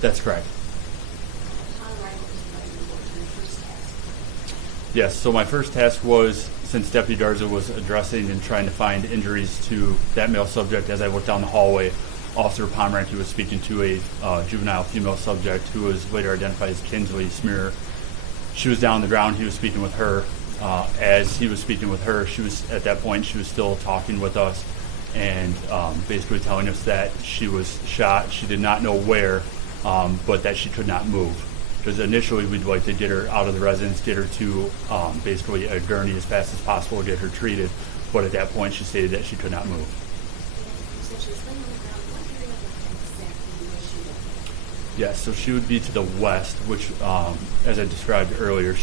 That's correct. Yes, so my first task was, since Deputy Darza was addressing and trying to find injuries to that male subject, as I looked down the hallway, Officer Pomeranke was speaking to a juvenile female subject who was later identified as Kinsley Smerer. She was down on the ground. He was speaking with her. As he was speaking with her, she was, at that point, she was still talking with us and basically telling us that she was shot. She did not know where, but that she could not move. Because initially we'd like to get her out of the residence, get her to basically a gurney as fast as possible, get her treated. But at that point, she stated that she could not move. Yes, so she would be to the west, which, as I described earlier,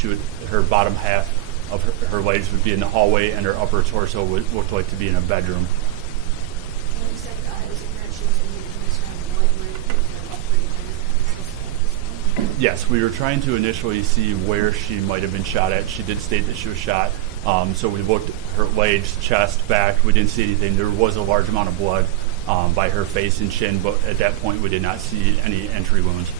her bottom half of her legs would be in the hallway, and her upper torso would look like to be in a bedroom. Yes, we were trying to initially see where she might have been shot at. She did state that she was shot. So we looked at her legs, chest, back. We didn't see anything. There was a large amount of blood by her face and chin, but at that point we did not see any entry wounds.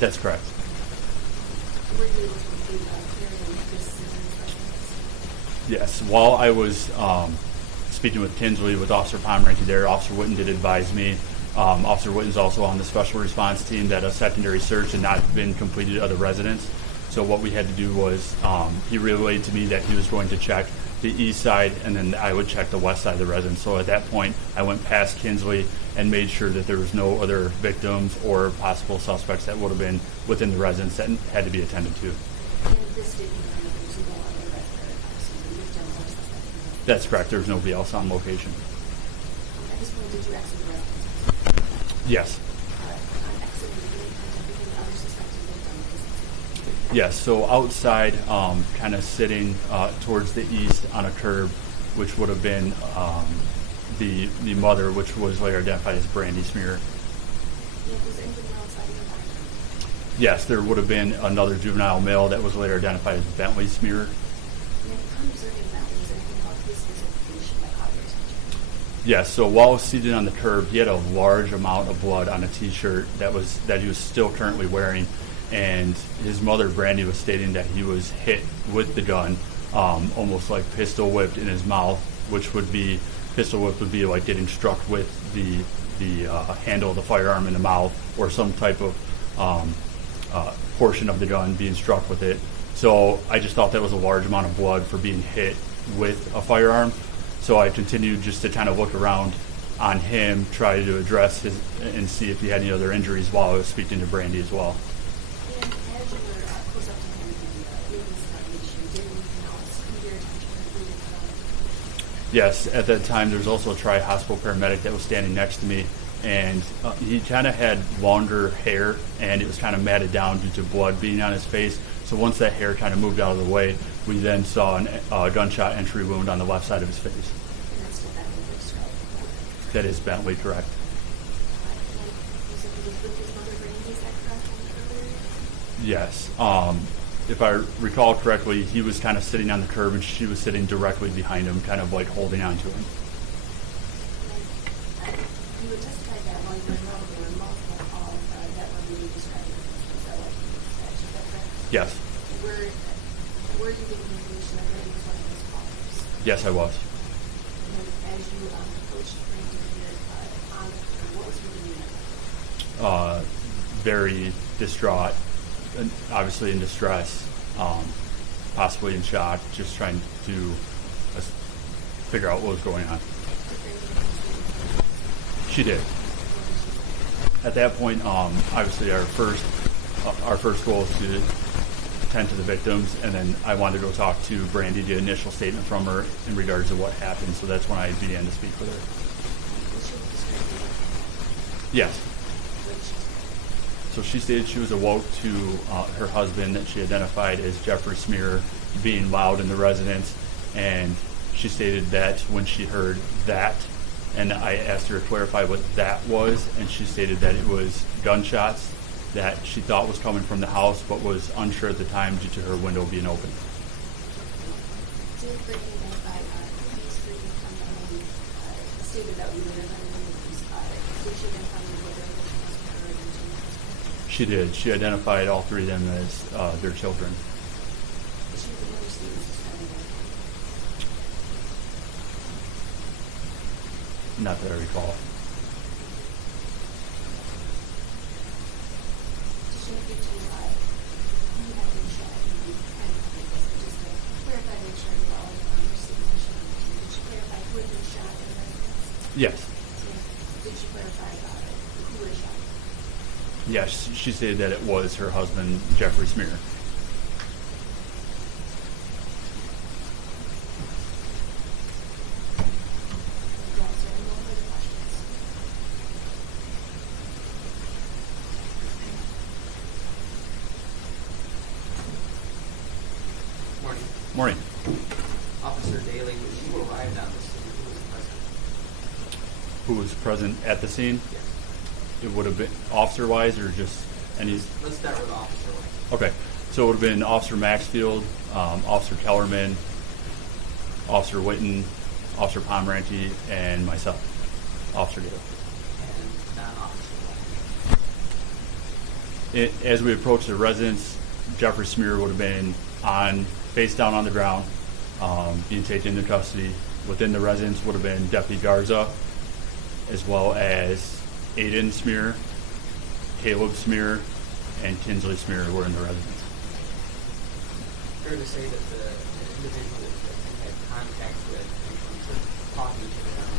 That's correct. Yes, while I was speaking with Kinsley, with Officer Pomeranke there, Officer Witten did advise me. Officer Witten's also on the special response team that a secondary search had not been completed of the residence. So what we had to do was he relayed to me that he was going to check the east side, and then I would check the west side of the residence. So at that point, I went past Kinsley and made sure that there was no other victims or possible suspects that would have been within the residence that had to be attended to. That's correct. There's nobody else on location. At this point, did you exit the residence? Yes. Yes, so outside, kind of sitting towards the east on a curb, which would have been the mother, which was later identified as Brandy Smerer. Was there anything else that you were finding? Yes, there would have been another juvenile male that was later identified as Bentley Smerer. Yes, so while seated on the curb, he had a large amount of blood on a T-shirt that he was still currently wearing, and his mother, Brandy, was stating that he was hit with the gun, almost like pistol whipped in his mouth, which would be, pistol whip would be like getting struck with the handle of the firearm in the mouth, or some type of portion of the gun being struck with it. So I just thought that was a large amount of blood for being hit with a firearm. So I continued just to kind of look around on him, try to address his, and see if he had any other injuries while I was speaking to Brandy as well. And as you were close up to him and doing this evaluation, did anything else come to your attention? Yes, at that time there was also a tri-hospital paramedic that was standing next to me, and he kind of had longer hair, and it was kind of matted down due to blood being on his face. So once that hair kind of moved out of the way, we then saw a gunshot entry wound on the left side of his face. And that's what Bentley was described? That is Bentley, correct. And you said he was with his mother, Brandy, is that correct? Yes. If I recall correctly, he was kind of sitting on the curb, and she was sitting directly behind him, kind of like holding on to him. And you would testify that while you were involved, there were multiple calls that were being described as so is that correct? Yes. Were you given information that Brandy was one of those callers? Yes, I was. And then as you approached Brandy here on the curb, what was her demeanor? Very distraught, and obviously in distress, possibly in shock, just trying to figure out what was going on. She did. At that point, obviously our first goal is to tend to the victims, and then I wanted to go talk to Brandy, the initial statement from her in regards to what happened. So that's when I began to speak with her. Yes. So she stated she was awoke to her husband that she identified as Jeffrey Smerer being loud in the residence, and she stated that when she heard that, and I asked her to clarify what that was, and she stated that it was gunshots that she thought was coming from the house, but was unsure at the time due to her window being open. Did Brandy identify these three stated that we She did. She identified all three of them as their children. She was never seen suspended. Not that I recall. Did she agree to you had been shot? You kind of did this, but just to clarify, make sure you all received the shot. Did she clarify who had been shot in the residence? Yes. Did she clarify about it? Who was shot? Yes, she stated that it was her husband, Jeffrey Smerer. Morning. Morning. Officer Daly, when you arrived on the scene, who was present? Who was present at the scene? Yes. It would have been officer-wise or just any? Let's start with officer. Okay, so it would have been Officer Maxfield, Officer Kellerman, Officer Witten, Officer Pomeranti, and myself, Officer Daly. And non-officer. As we approached the residence, Jeffrey Smerer would have been face down on the ground, being taken into custody. Within the residence would have been Deputy Garza, as well as Aiden Smerer, Caleb Smerer, and Kinsley Smerer were in the residence. Fair to say that the individual that you had contact with and talking to them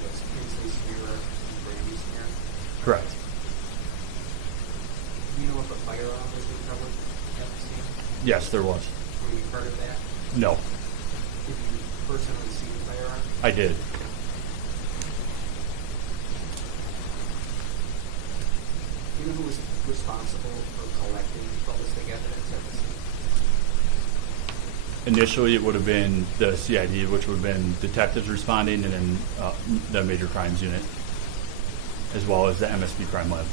was Kinsley Smerer and Brandy Smerer? Correct. Do you know if a firearm was recovered at the scene? Yes, there was. Were you part of that? No, Did you personally see the firearm? I did. Do you know who was responsible for collecting ballistic evidence at the scene? Initially, it would have been the CID, which would have been detectives responding, and then the Major Crimes Unit, as well as the MSP Crime Lab.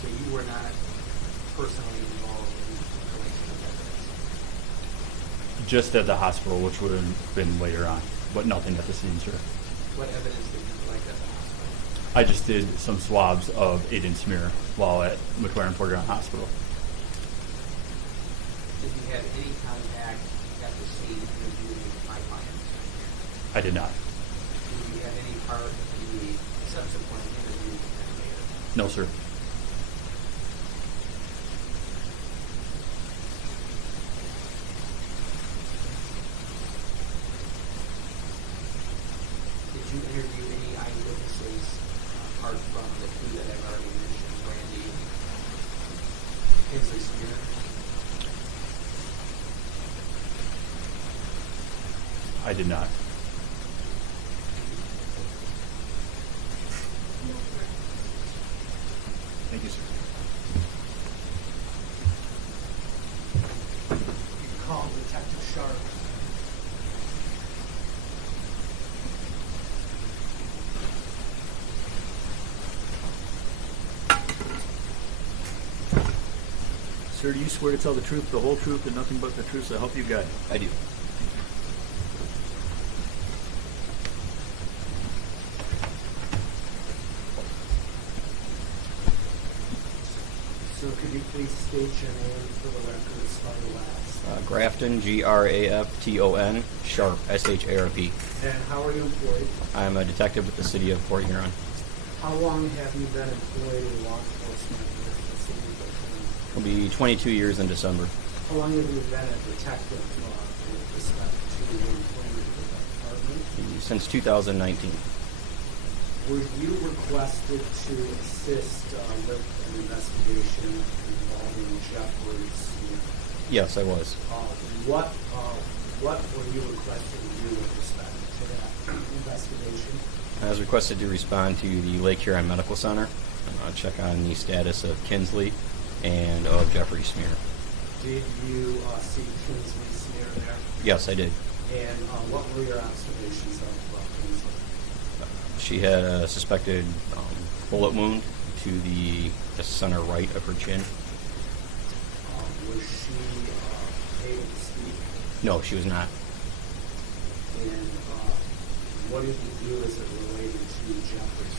So you were not personally involved in the collection of evidence? Just at the hospital, which would have been later on, but nothing at the scene, sir. What evidence did you collect at the hospital? I just did some swabs of Aiden Smerer while at McLaren Port Huron Hospital. Did you have any contact at the scene interviewing my client? I did not. Did you have any part in the subsequent interview with him later? No, sir. Did you interview any eyewitnesses apart from the two that I've already mentioned, Brandy and Kinsley Smerer? I did not. Thank you, sir. You can call Detective Sharp. Sir, do you swear to tell the truth, the whole truth, and nothing but the truth, so help you God? I do. So could you please state your name for the record, spell your last? Grafton, Grafton, Sharp, Sharp. And how are you employed? I'm a detective with the city of Port Huron. How long have you been employed in law enforcement with the city of Port Huron? It'll be 22 years in December. How long have you been a detective with respect to the employment of the department? Since 2019. Were you requested to assist with an investigation involving Jeffrey Smerer? Yes, I was. What were you requested to do with respect to that investigation? I was requested to respond to the Lake Huron Medical Center, check on the status of Kinsley and of Jeffrey Smerer. Did you see Kinsley Smerer there? Yes, I did. And what were your observations of Kinsley? She had a suspected bullet wound to the center right of her chin. Was she able to speak? No, she was not. And What did you do as it related to Jeffrey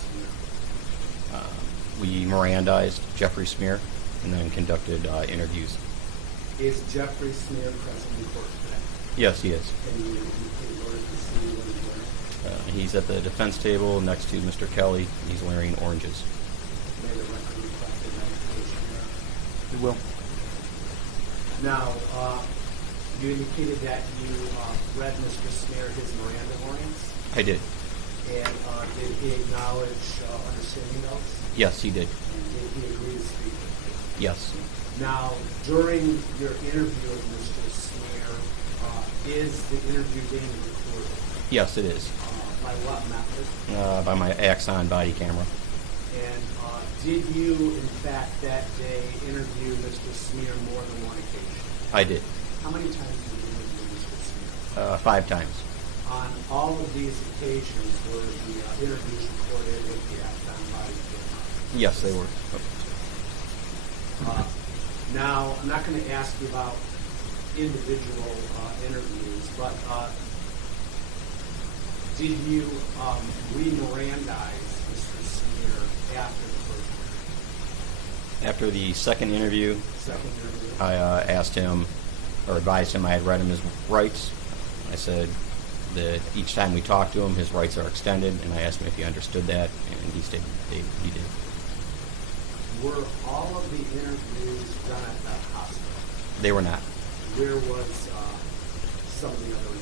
Smerer? We Mirandized Jeffrey Smerer and then conducted interviews. Is Jeffrey Smerer present in court today? Yes, he is. Can you indicate where to see what he's wearing? He's at the defense table next to Mr. Kelly, and he's wearing oranges. May the record reflect the identification there. It will. Now, you indicated that you read Mr. Smerer his Miranda warnings, I did. and did he acknowledge understanding those? Yes, he did. And did he agree to speak with Yes. you? Now, during your interview with Mr. Smerer, is the interview being recorded? Yes, it is. By what method? By my Axon body camera. And did you, in fact, that day interview Mr. Smerer more than one occasion? I did. How many times did you interview Mr. Smerer? 5 times. On all of these occasions, were the interviews recorded with the Axon body camera? Yes, they were. Now, I'm not going to ask you about individual interviews, but did you re-Mirandize Mr. Smerer after the first interview? After the second interview, Second interview? I asked him, or advised him I had read him his rights. I said that each time we talked to him, his rights are extended, and I asked him if he understood that, and he stated he did. Were all of the interviews done at the hospital? They were not. Where was some of the other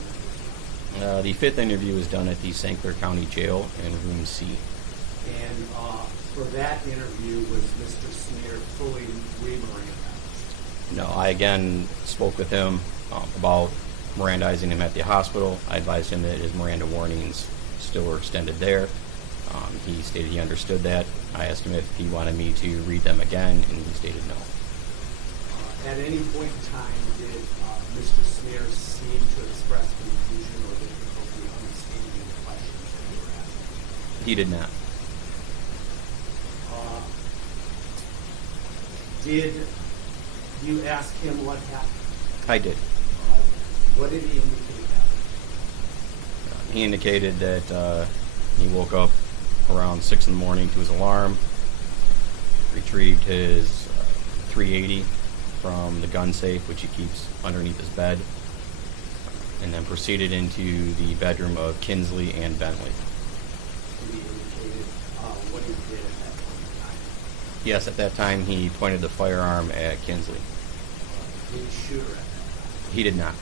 interviews? The 5th interview was done at the St. Clair County Jail in room C. And for that interview, was Mr. Smerer fully re-Mirandized? No, I again spoke with him about Mirandizing him at the hospital. I advised him that his Miranda warnings still were extended there. He stated he understood that. I asked him if he wanted me to read them again, and he stated no. At any point in time, did Mr. Smerer seem to express confusion or difficulty understanding the questions that you were asking? He did not. Did you ask him what happened? I did. What did he indicate happened? He indicated that he woke up around 6 in the morning to his alarm, retrieved his .380 from the gun safe, which he keeps underneath his bed, and then proceeded into the bedroom of Kinsley and Bentley. Did he indicate what he did at that point in time? Yes, at that time he pointed the firearm at Kinsley. Did he shoot her at that time? He did not.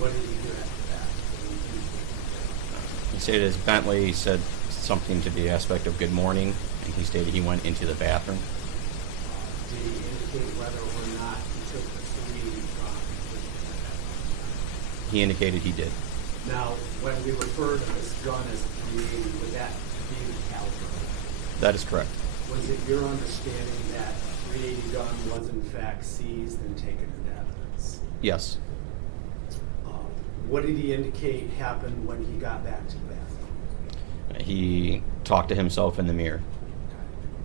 What did he do after that? What did he do? He stated as Bentley said something to the aspect of good morning, and he stated he went into the bathroom. Did he indicate whether or not he took the .380 from him? He indicated he did. Now, when we refer to this gun as a .380, would that be the caliber? That is correct. Was it your understanding that a .380 gun was in fact seized and taken into evidence? Yes. What did he indicate happened when he got back to the bathroom? He talked to himself in the mirror.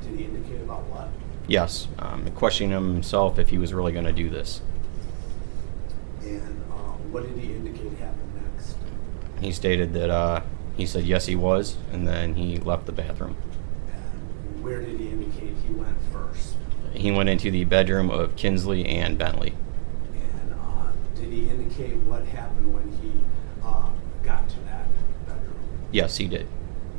Did he indicate about what? Yes, questioning himself if he was really going to do this. And what did he indicate happened next? He stated that he said yes he was, and then he left the bathroom. And where did he indicate he went first? He went into the bedroom of Kinsley and Bentley. And did he indicate what happened when he got to that bedroom? Yes, he did.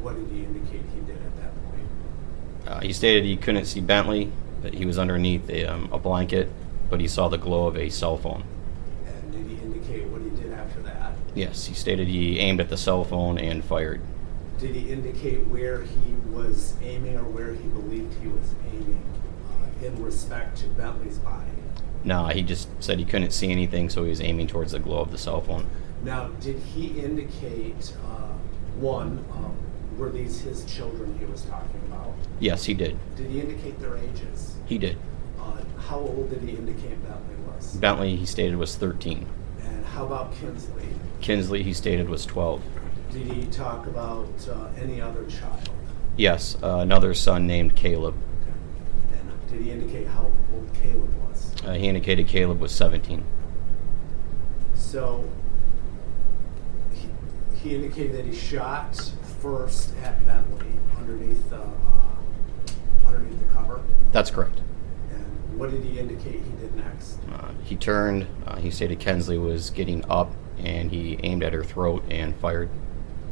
What did he indicate he did at that point? He stated he couldn't see Bentley, that he was underneath a blanket, but he saw the glow of a cell phone. And did he indicate what he did after that? Yes, he stated he aimed at the cell phone and fired. Did he indicate where he was aiming or where he believed he was aiming in respect to Bentley's body? No, he just said he couldn't see anything, so he was aiming towards the glow of the cell phone. Now, did he indicate, were these his children he was talking about? Yes, he did. Did he indicate their ages? He did. How old did he indicate Bentley was? Bentley, he stated, was 13. And how about Kinsley? Kinsley, he stated, was 12. Did he talk about any other child? Yes, another son named Caleb. Okay. And did he indicate how old Caleb was? He indicated Caleb was 17. So he indicated that he shot first at Bentley underneath the cover. That's correct. And what did he indicate he did next? He turned. He stated Kensley was getting up, and he aimed at her throat and fired.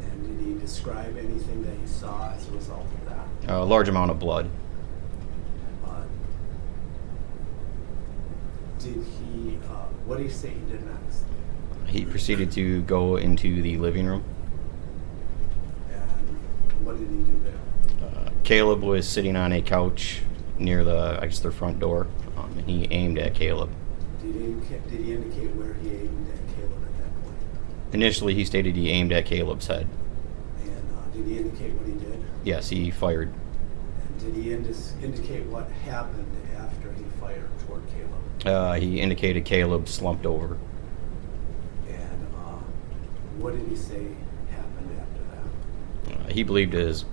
And did he describe anything that he saw as a result of that? A large amount of blood. Did he? What did he say he did next? He proceeded to go into the living room. And what did he do there? Caleb was sitting on a couch near their front door, and he aimed at Caleb. Did he indicate where he aimed at Caleb at that point? Initially, he stated he aimed at Caleb's head. And did he indicate what he did? Yes, he fired. And did he indicate what happened after he fired toward Caleb? He indicated Caleb slumped over. And what did he say happened after that? He believed his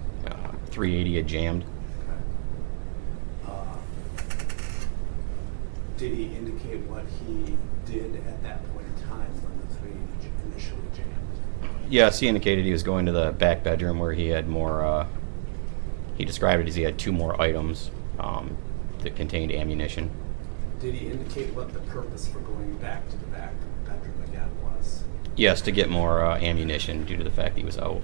380 had jammed. Okay. Did he indicate what he did at that point in time when the 380 initially jammed? Yes, he indicated he was going to the back bedroom where he had more. He described it as he had 2 more items that contained ammunition. Did he indicate what the purpose for going back to the back bedroom again was? Yes, to get more ammunition due to the fact he was out.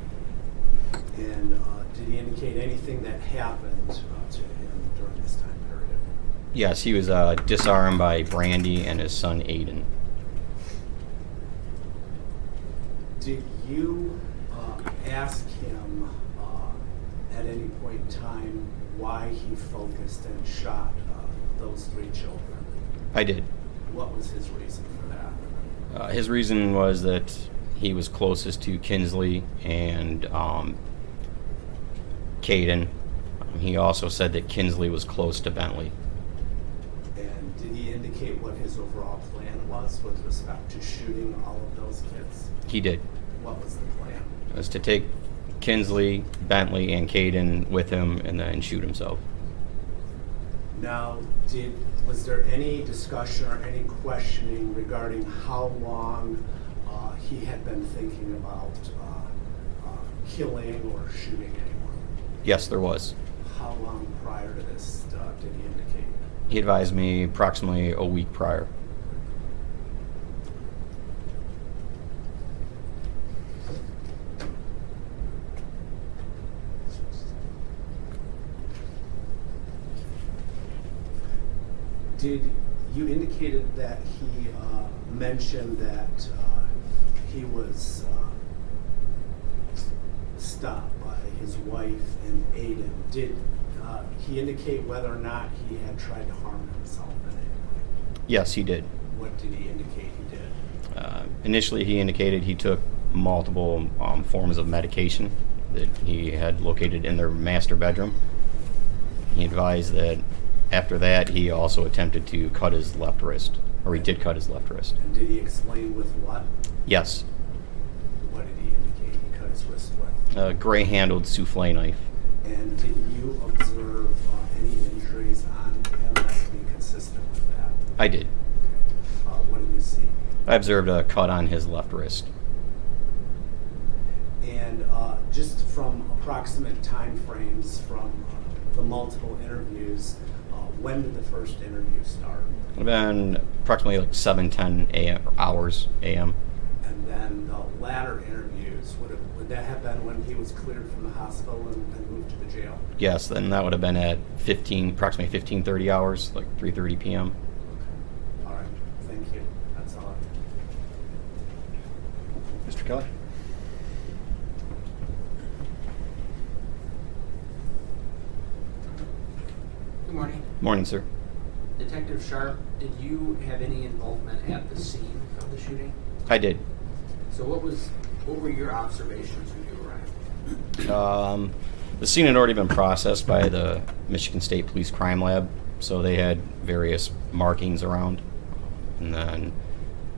And did he indicate anything that happened to him during this time period? Yes, he was disarmed by Brandy and his son Aiden. Did you ask him at any point in time why he focused and shot those 3 children? I did. What was his reason for that? His reason was that he was closest to Kinsley and Caden. He also said that Kinsley was close to Bentley. And did he indicate what his overall plan was with respect to shooting all of those kids? He did. What was the plan? It was to take Kinsley, Bentley, and Caden with him and then shoot himself. Now, was there any discussion or any questioning regarding how long he had been thinking about killing or shooting anyone? Yes, there was. How long prior to this did he indicate? He advised me approximately a week prior. You indicated that he mentioned that he was stopped by his wife and Aiden. Did he indicate whether or not he had tried to harm himself in any way? Yes, he did. What did he indicate he did? Initially, he indicated he took multiple forms of medication that he had located in their master bedroom. He advised that after that, he also attempted to cut his left wrist, or he did cut his left wrist. And did he explain with what? Yes. What did he indicate he cut his wrist with? A gray-handled souffle knife. And did you observe any injuries on him that would be consistent with that? I did. What did you see? I observed a cut on his left wrist. And just from approximate time frames from the multiple interviews, when did the first interview start? It would have been approximately like 7:10 hours a.m. And then the latter interviews, would that have been when he was cleared from the hospital and moved to the jail? Yes, then that would have been at approximately 15:30 hours, like 3:30 p.m. Okay. All right. Thank you. That's all. Mr. Kelly? Good morning. Morning, sir. Detective Sharp, did you have any involvement at the scene of the shooting? I did. So what were your observations when you arrived? The scene had already been processed by the Michigan State Police Crime Lab, so they had various markings around. And then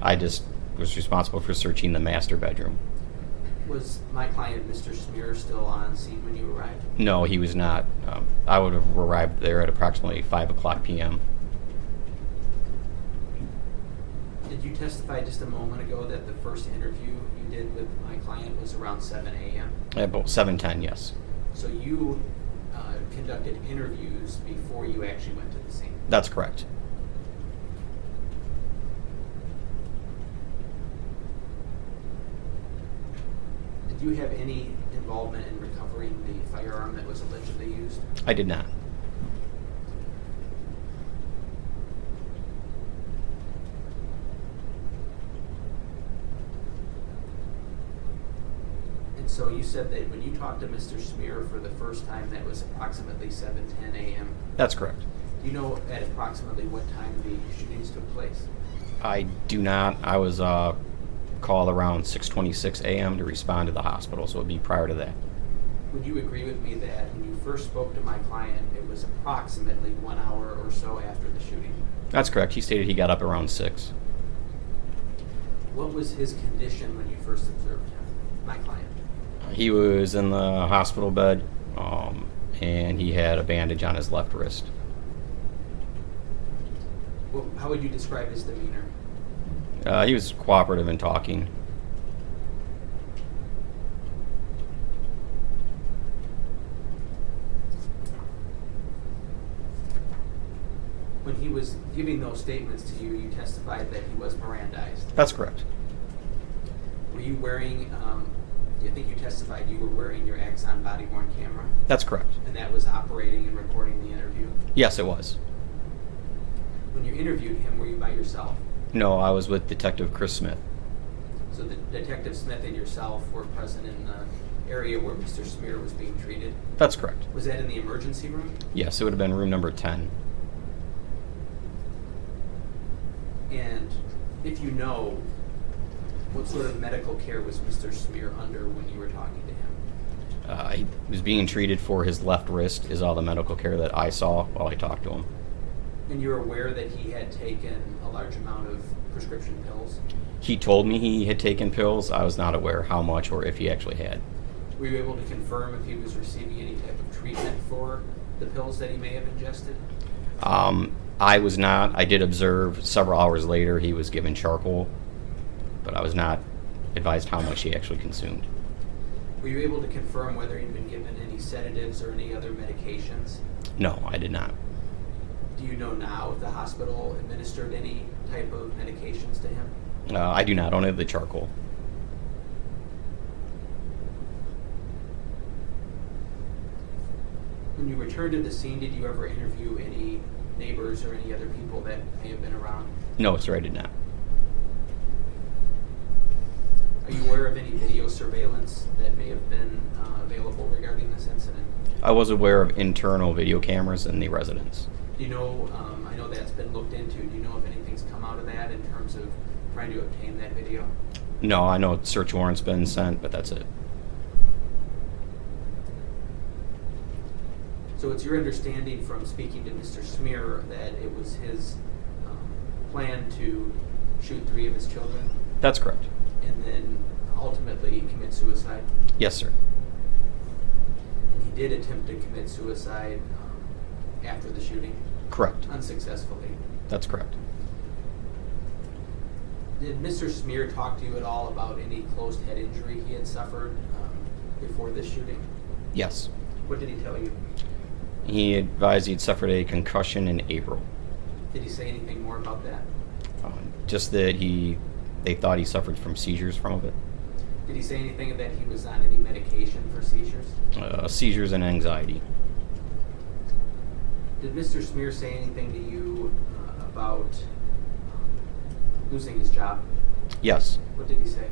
I just was responsible for searching the master bedroom. Was my client, Mr. Smerer, still on scene when you arrived? No, he was not. I would have arrived there at approximately 5 o'clock p.m. Did you You testified just a moment ago that the first interview you did with my client was around 7 a.m. About 7:10, yes. So you conducted interviews before you actually went to the scene. That's correct. Did you have any involvement in recovering the firearm that was allegedly used? I did not. And so you said that when you talked to Mr. Smerer for the first time, that was approximately 7:10 a.m. That's correct. Do you know at approximately what time the shootings took place? I do not. I was called around 6:26 a.m. to respond to the hospital, so it would be prior to that. Would you agree with me that when you first spoke to my client, it was approximately 1 hour or so after the shooting? That's correct. He stated he got up around 6. What was his condition when you first observed him, my client? He was in the hospital bed, and he had a bandage on his left wrist. Well, how would you describe his demeanor? He was cooperative in talking. When he was giving those statements to you, you testified that he was Mirandized. That's correct. Were you wearing, I think you testified you were wearing your Axon body-worn camera, That's correct. and that was operating and recording the interview? Yes, it was. When you interviewed him, were you by yourself? No, I was with Detective Chris Smith. So the Detective Smith and yourself were present in the area where Mr. Smerer was being treated? That's correct. Was that in the emergency room? Yes, it would have been room number 10. And if you know, what sort of medical care was Mr. Smerer under when you were talking to him? He was being treated for his left wrist, is all the medical care that I saw while I talked to him. And you're aware that he had taken a large amount of prescription pills? He told me he had taken pills. I was not aware how much or if he actually had. Were you able to confirm if he was receiving any type of treatment for the pills that he may have ingested? I was not. I did observe several hours later he was given charcoal, but I was not advised how much he actually consumed. Were you able to confirm whether he'd been given any sedatives or any other medications? No, I did not. Do you know now if the hospital administered any type of medications to him? I do not. Only the charcoal. When you returned to the scene, did you ever interview any neighbors or any other people that may have been around? No, sir, I did not. Are you aware of any video surveillance that may have been available regarding this incident? I was aware of internal video cameras in the residence. Do you know, I know that's been looked into, do you know if anything's come out of that in terms of trying to obtain that video? No, I know search warrant's been sent, but that's it. So it's your understanding from speaking to Mr. Smerer that it was his plan to shoot 3 of his children That's correct. and then ultimately commit suicide? Yes, sir. And he did attempt to commit suicide after the shooting? Correct. Unsuccessfully. That's correct. Did Mr. Smerer talk to you at all about any closed head injury he had suffered before this shooting? Yes. What did he tell you? He advised he'd suffered a concussion in April. Did he say anything more about that? Just that they thought he suffered from seizures from it. Did he say anything that he was on any medication for seizures? Seizures and anxiety. Did Mr. Smerer say anything to you about losing his job? Yes. What did he say?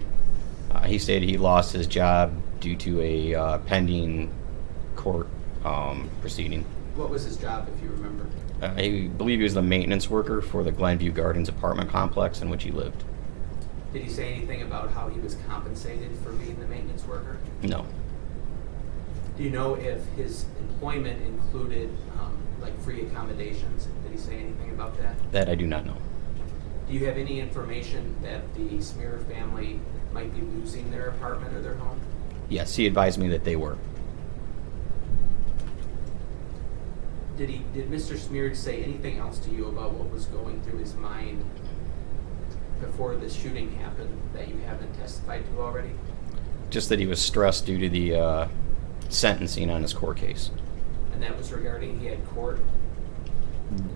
He stated he lost his job due to a pending court proceeding. What was his job, if you remember? I believe he was the maintenance worker for the Glenview Gardens apartment complex in which he lived. Did he say anything about how he was compensated for being the maintenance worker? No. Do you know if his employment included like free accommodations? Did he say anything about that? That I do not know. Do you have any information that the Smerer family might be losing their apartment or their home? Yes, he advised me that they were. Did Mr. Smerer say anything else to you about what was going through his mind before the shooting happened that you haven't testified to already? Just that he was stressed due to the sentencing on his court case. And that was regarding he had court?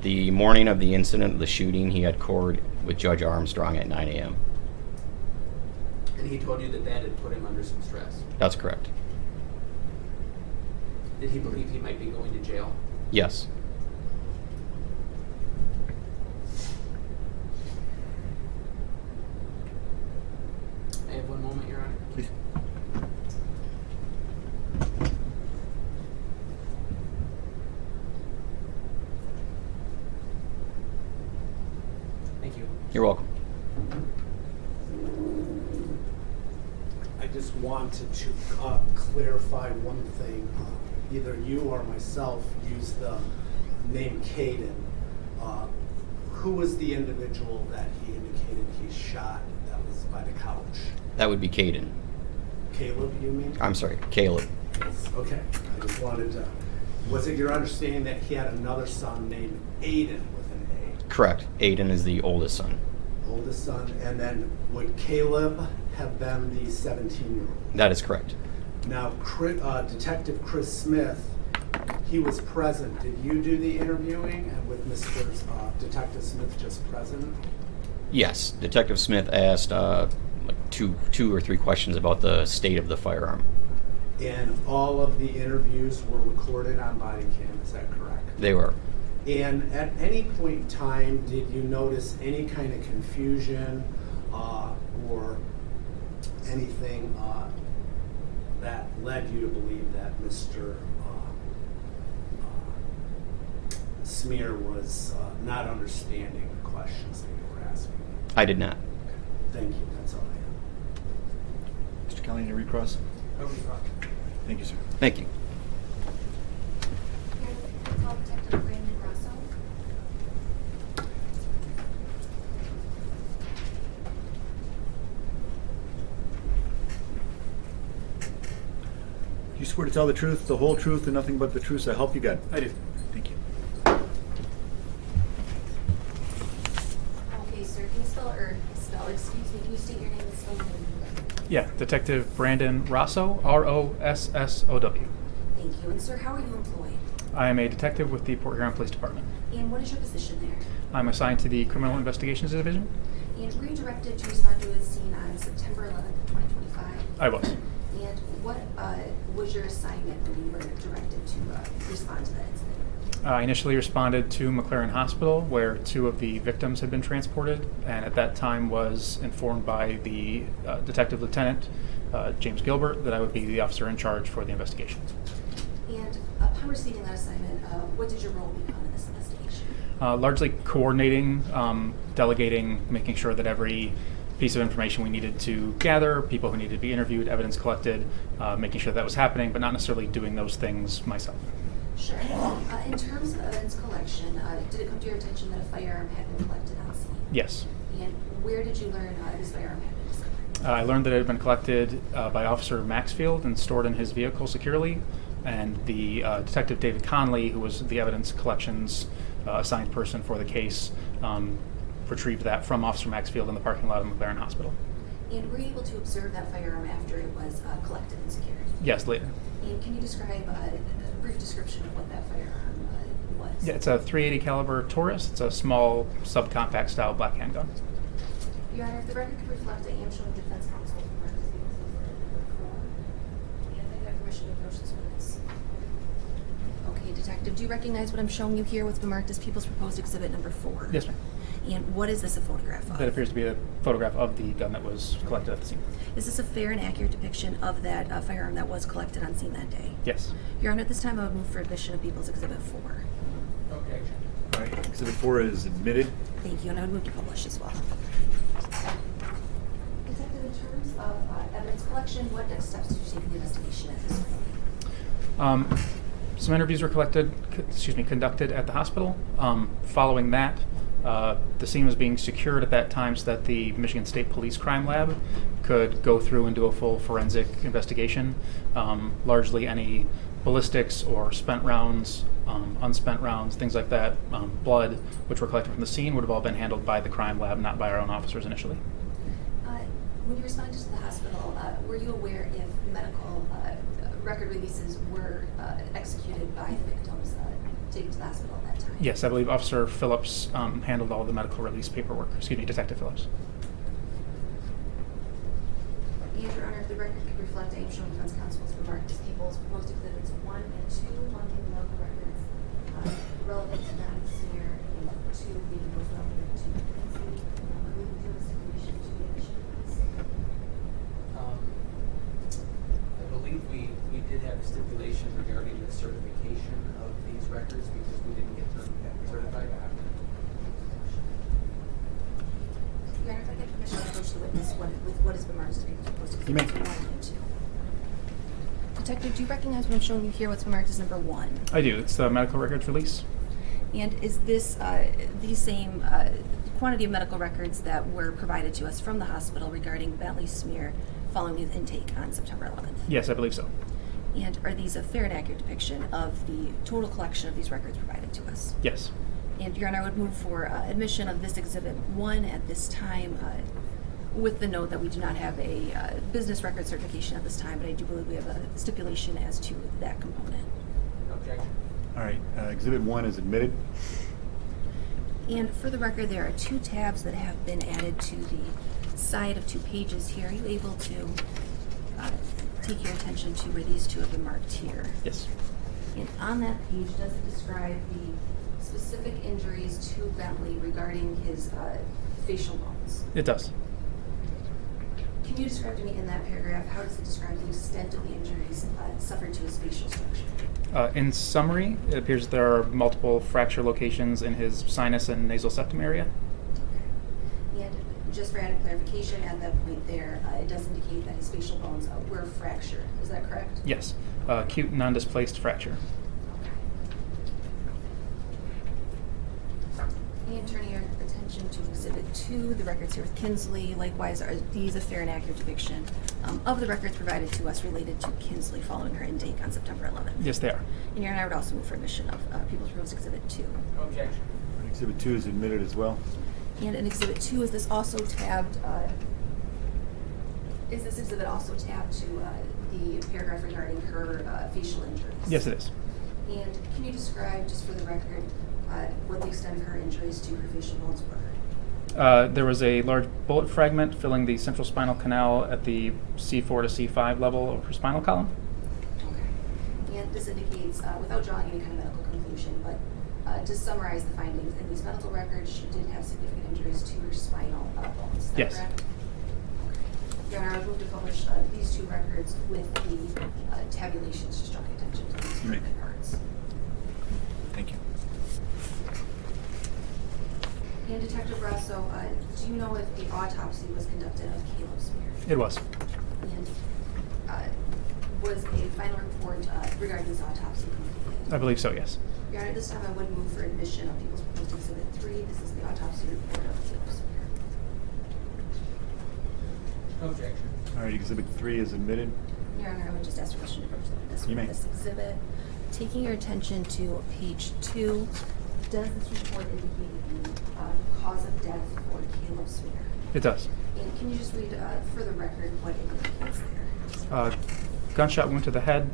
The morning of the incident of the shooting, he had court with Judge Armstrong at 9 a.m. And he told you that that had put him under some stress? That's correct. Did he believe he might be going to jail? Yes. I have one moment, Your Honor. Please. Thank you. You're welcome. I just wanted to clarify one thing. Either you or myself used the name Caden. Who was the individual that he indicated he shot that was by the couch? That would be Caden. Caleb, you mean? I'm sorry, Caleb. Okay, I just wanted to, was it your understanding that he had another son named Aiden with an A? Correct. Aiden is the oldest son. Oldest son, and then would Caleb have been the 17-year-old? That is correct. Now, Detective Chris Smith, he was present. Did you do the interviewing and with Mr. Detective Smith just present? Yes. Detective Smith asked like two or three questions about the state of the firearm. And all of the interviews were recorded on body cam, is that correct? They were. And at any point in time, did you notice any kind of confusion or anything that led you to believe that Mr. Smerer was not understanding the questions that you were asking? I did not. Thank you, that's all I have. Mr. Kelly, any recross? No recross. Thank you, sir. Thank you. Your call Detective Brandon Rosso. You swear to tell the truth, the whole truth, and nothing but the truth, so help you God? I do. Thank you. Okay, sir, can you can you state your name and spell your name? Yeah, Detective Brandon Rosso, R-O-S-S-O-W. Thank you. And sir, how are you employed? I am a detective with the Port Huron Police Department. And what is your position there? I'm assigned to the Criminal Investigations Division. And were you directed to respond to a scene on September 11th, 2025? I was. And what was your assignment when you were directed to respond to that incident? I initially responded to McLaren Hospital, where 2 of the victims had been transported, and at that time was informed by the Detective Lieutenant, James Gilbert, that I would be the officer in charge for the investigation. And upon receiving that assignment, what did your role become in this investigation? Largely coordinating, delegating, making sure that every piece of information we needed to gather, people who needed to be interviewed, evidence collected, making sure that was happening, but not necessarily doing those things myself. Sure. In terms of evidence collection, did it come to your attention that a firearm had been collected on scene? Yes. And where did you learn this firearm had been discovered? I learned that it had been collected by Officer Maxfield and stored in his vehicle securely, and the Detective David Conley, who was the evidence collections assigned person for the case, retrieved that from Officer Maxfield in the parking lot of McLaren Hospital. And were you able to observe that firearm after it was collected and secured? Yes, later. And can you describe a brief description of what that firearm was? Yeah, it's a .380 caliber Taurus. It's a small subcompact style black handgun. Your Honor, if the record could reflect, I am showing defense counsel for and I have permission to approach this witness. Okay, Detective, do you recognize what I'm showing you here? What's been marked as People's Proposed Exhibit number 4? Yes, ma'am. And what is this a photograph of? That appears to be a photograph of the gun that was collected at the scene. Is this a fair and accurate depiction of that firearm that was collected on scene that day? Yes. Your Honor, at this time I would move for admission of People's Exhibit 4. Okay. All right, Exhibit 4 is admitted. Thank you, and I would move to publish as well. Detective, in terms of evidence collection, what next steps did you take in the investigation at this point? Some interviews were conducted at the hospital. Following that, the scene was being secured at that time so that the Michigan State Police Crime Lab could go through and do a full forensic investigation. Largely any ballistics or spent rounds unspent rounds, things like that, blood, which were collected from the scene, would have all been handled by the crime lab, not by our own officers initially. When you responded to the hospital, were you aware if medical record releases were executed by the victims taken to the hospital at that time? Yes, I believe Officer Phillips handled all the medical release paperwork. Excuse me, Detective Phillips. And, Your Honor, if the record could reflect, I am showing defense counsel's remarked as people's proposed exhibits 1 and 2 on the medical records relevant to that smear, and 2 being most relevant to the pregnancy. We would do a stipulation to the admission of this. I believe we did have a stipulation regarding the certification of these records because we didn't get them certified after. Your Honor, if I get permission to approach the witness with what has been marked as people's proposed You may. exhibits 1 and 2. Detective, do you recognize what I'm showing you here, what's been marked as number 1? I do. It's the medical records release. And is this the same quantity of medical records that were provided to us from the hospital regarding Bentley's smear following his intake on September 11th? Yes, I believe so. And are these a fair and accurate depiction of the total collection of these records provided to us? Yes. And Your Honor, I would move for admission of this Exhibit 1 at this time, with the note that we do not have a business record certification at this time, but I do believe we have a stipulation as to that component. Objection. All right, Exhibit 1 is admitted. And for the record, there are 2 tabs that have been added to the side of 2 pages here. Are you able to take your attention to where these 2 have been marked here? Yes. And on that page, does it describe the specific injuries to Bentley regarding his facial bones? It does. Can you describe to me in that paragraph, how does it describe the extent of the injuries suffered to his facial structure? In summary, it appears that there are multiple fracture locations in his sinus and nasal septum area. Okay. And just for added clarification, at that point there, it does indicate that his facial bones were fractured. Is that correct? Yes. Acute non-displaced fracture. Okay. And turning your attention to Exhibit 2, the records here with Kinsley. Likewise, are these a fair and accurate depiction of the records provided to us related to Kinsley following her intake on September 11th? Yes, they are. And Your Honor, I would also move for admission of People's Proposed Exhibit 2. Objection. Exhibit 2 is admitted as well. And in Exhibit 2, is this also tabbed, is this exhibit also tabbed to the paragraph regarding her facial injuries? Yes, it is. And can you describe, just for the record, what the extent of her injuries to her facial bones were? There was a large bullet fragment filling the central spinal canal at the C4 to C5 level of her spinal column. Okay. And this indicates, without drawing any kind of medical conclusion, but to summarize the findings, in these medical records, she did have significant injuries to her spinal bones. Is that Yes. correct? Okay. Your Honor, I would move to publish these 2 records with the tabulations, just drawing attention to these You may. pertinent parts. Thank you. And Detective Brasso, do you know if the autopsy was conducted of Caleb Smerer? It was. And was a final report regarding this autopsy completed? I believe so, yes. Your Honor, this time I would move for admission of People's Proposed Exhibit 3. This is the autopsy report of Caleb Smerer. Objection. All right, Exhibit 3 is admitted. Your Honor, I would just ask permission to approach the witness You with may. this exhibit. Taking your attention to page 2, does this report indicate the cause of death for Caleb Smerer? It does. And can you just read for the record what it indicates there? Gunshot wound to the head,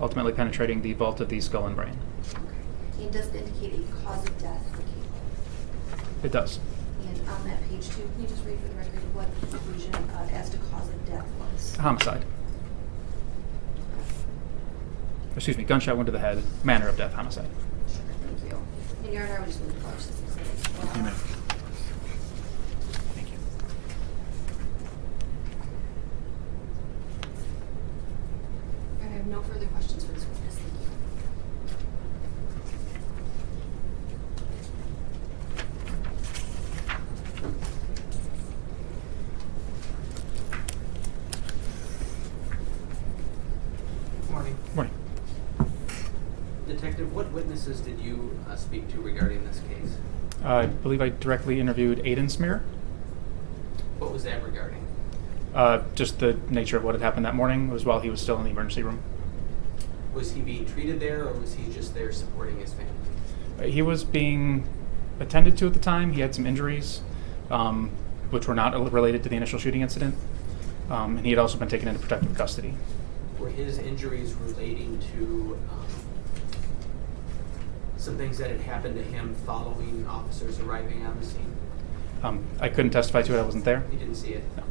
ultimately penetrating the vault of the skull and brain. Okay. And does it indicate a cause of death for Caleb? It does. And on that page 2, can you just read for the record what the conclusion as to cause of death was? Homicide. Excuse me, gunshot wound to the head, manner of death, homicide. Sure, thank you. And Your Honor, I would just move to publish this exhibit as well. You may. Thank you. I have no further questions for this witness. Thank you. Morning. Morning. Detective, what witnesses did you speak to regarding this case? I believe I directly interviewed Aiden Smerer. What was that regarding? Just the nature of what had happened that morning was while he was still in the emergency room. Was he being treated there, or was he just there supporting his family? He was being attended to at the time. He had some injuries, which were not related to the initial shooting incident, and he had also been taken into protective custody. Were his injuries relating to some things that had happened to him following officers arriving on the scene? I couldn't testify to it. I wasn't there. You didn't see it? No.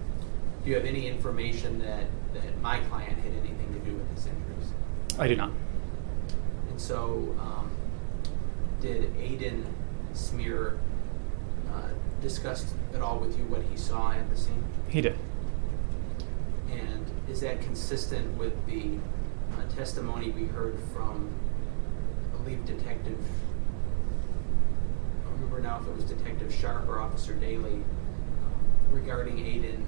Do you have any information that my client had anything to do with his injuries? I do not. And so, did Aiden Smerer discuss at all with you what he saw at the scene? He did. And is that consistent with the testimony we heard from, I believe, Detective, I don't remember now if it was Detective Sharp or Officer Daly, regarding Aiden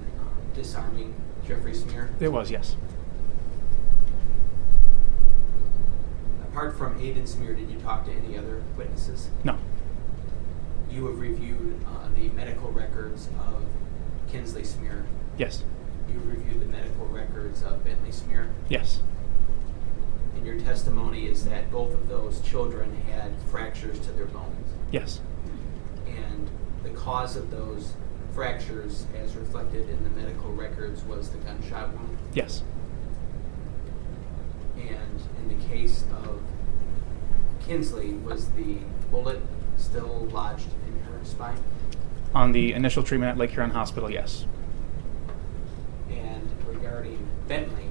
disarming Jeffrey Smerer? It was, yes. Apart from Aiden Smerer, did you talk to any other witnesses? No. You have reviewed the medical records of Kinsley Smerer. Yes. You reviewed the medical records of Bentley Smerer. Yes. And your testimony is that both of those children had fractures to their bones. Yes. And the cause of those fractures, as reflected in the medical records, was the gunshot wound. Yes. And in the case of Kinsley, was the bullet still lodged in her spine? On the initial treatment at Lake Huron Hospital, yes. And regarding Bentley,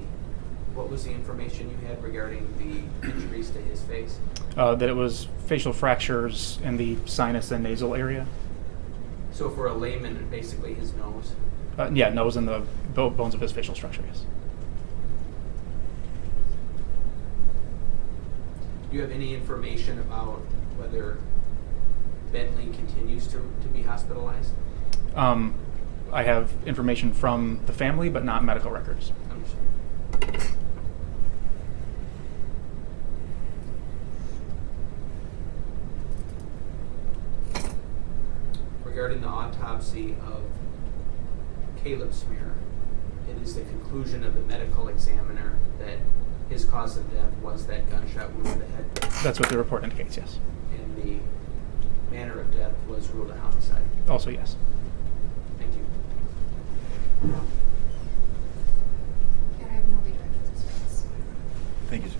what was the information you had regarding the injuries to his face? That it was facial fractures in the sinus and nasal area. So for a layman, basically his nose? Yeah, nose and the bones of his facial structure, yes. Do you have any information about whether Bentley continues to be hospitalized? I have information from the family, but not medical records. Understand. Regarding the autopsy of Caleb Smerer, it is the conclusion of the medical examiner that his cause of death was that gunshot wound to the head. That's what the report indicates, yes. And the manner of death was ruled a homicide. Also, yes. Thank you. And I have no redirected suspects. Thank you, sir.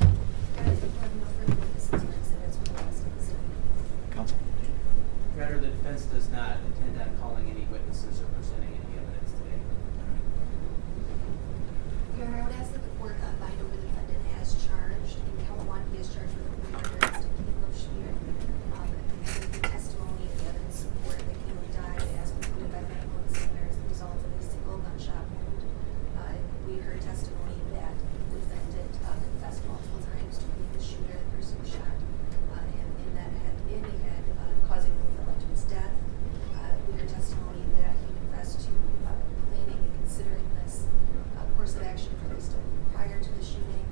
And I have no further witnesses or exhibits for the rest of the city. Counsel? Your Honor, the defense does not intend on calling any witnesses or presenting any evidence today. Your Honor, I would ask that the court bind over the defendant as charged. In count 1, he is charged with a murder as to Caleb Smerer. The testimony and the evidence support that Caleb died as concluded by medical examiner as a result of a single gunshot wound. We heard testimony that the defendant confessed multiple times to being the shooter, the person who shot him in the head, causing what led to his death. We heard testimony that he confessed to planning and considering this course of action for the still prior to the shooting,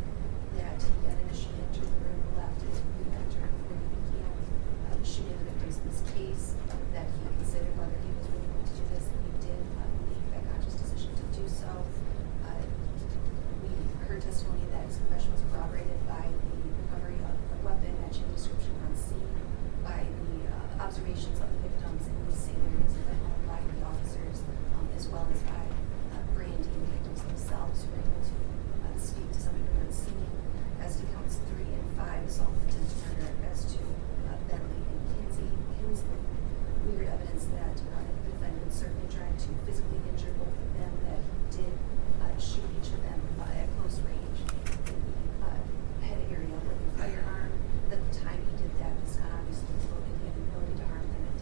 that he had initially entered the room, left, and re-entered before he began shooting the victims in this case, that he considered whether he was really going to do this, and he did make that conscious decision to do so. We heard testimony that his confession was corroborated by the recovery of a weapon matching the description on scene, by the observations of the victims in the same areas of the home by the officers, as well as by Brandy and the victims themselves, who were able to speak to somebody on scene. As to counts 3 and 5, assault with intent to murder, as to Bentley and Kinsley, we heard evidence that the defendant certainly tried to physically injure both of them, that he did shoot each of them at close range in the head area with a firearm. At the time he did that, this gun obviously was loaded, he had the ability to harm them and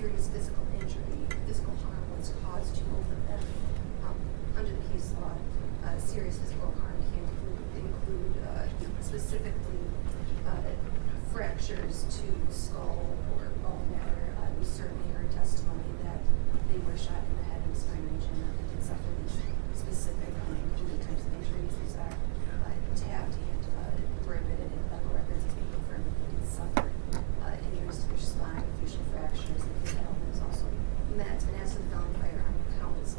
serious physical injury, physical harm was caused to both of them. Under the case law, serious physical harm can include specifically fractures to skull or bone matter. We certainly heard testimony that they were shot in the head and spine region, that they did suffer these specific included types of injuries. These are tabbed and were admitted in medical records as being confirmed that they did suffer injuries to their spine, facial fractures, and his health was also met. And as to the felony firearm counts,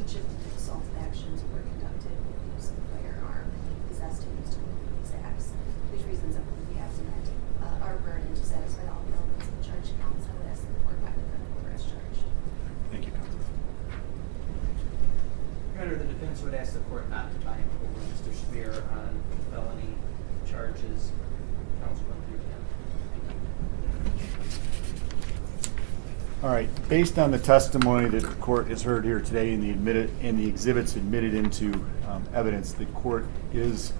each of the assaultive actions were conducted with the use of the firearm and possessed and used to complete these acts. These reasons I believe we have met our burden to satisfy all the elements of the charge counts. I would ask that the court find the defendant over as charged. Thank you, Counsel. Your Honor, the defense would ask the court not to bind over Mr. Smerer on felony charges, counts 1 through 10. All right. Based on the testimony that the court has heard here today and the exhibits admitted into evidence, the court is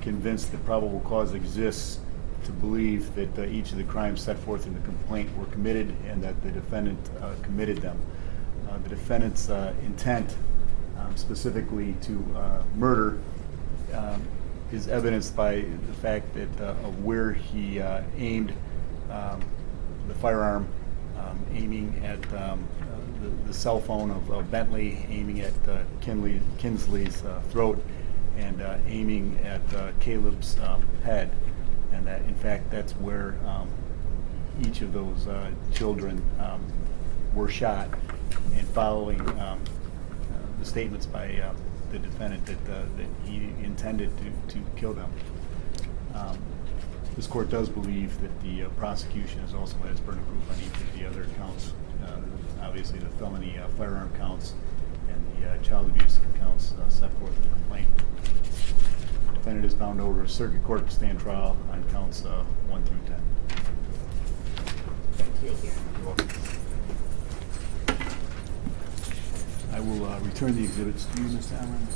convinced that probable cause exists to believe that each of the crimes set forth in the complaint were committed and that the defendant committed them. The defendant's intent, specifically to murder, is evidenced by the fact that of where he aimed the firearm, aiming at the cell phone of Bentley, aiming at Kinsley's throat, and aiming at Caleb's head, and that in fact that's where each of those children were shot. And following the statements by the defendant that he intended to kill them. This court does believe that the prosecution has also met its burden of proof on each of the other counts, obviously the felony firearm counts and the child abuse counts set forth in the complaint. The defendant is bound over to circuit court to stand trial on counts 1 through 10. Thank you. You're welcome. I will return the exhibits to you, Mr. Amron.